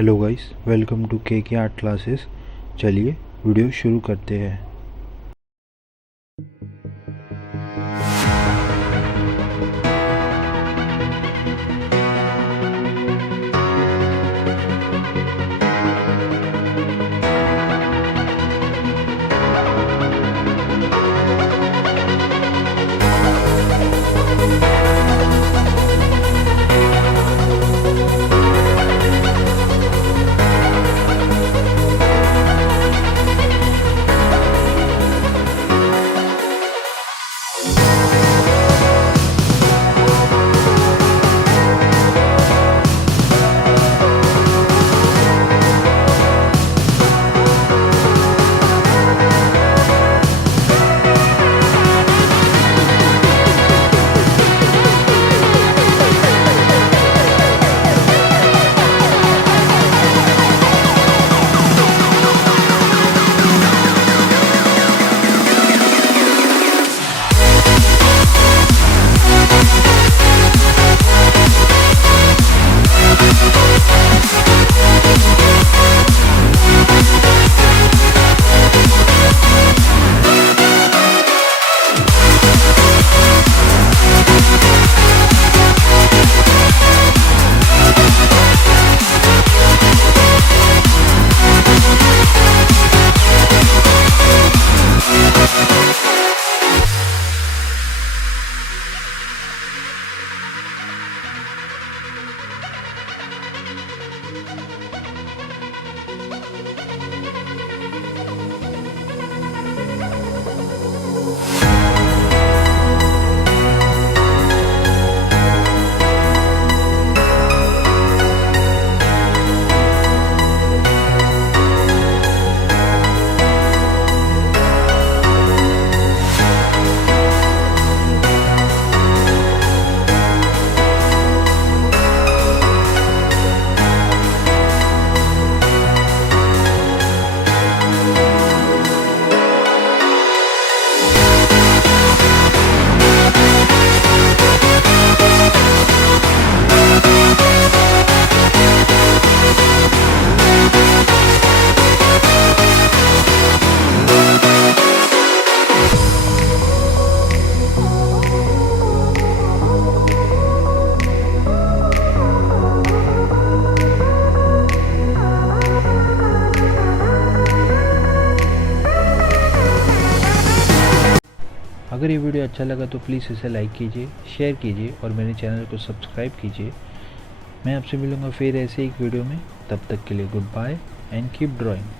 Hello guys, welcome to के art classes. चलिए वीडियो शुरू करते हैं। अगर ये वीडियो अच्छा लगा तो प्लीज़ इसे लाइक कीजिए, शेयर कीजिए और मेरे चैनल को सब्सक्राइब कीजिए। मैं आपसे मिलूँगा फिर ऐसे एक वीडियो में। तब तक के लिए goodbye and keep drawing.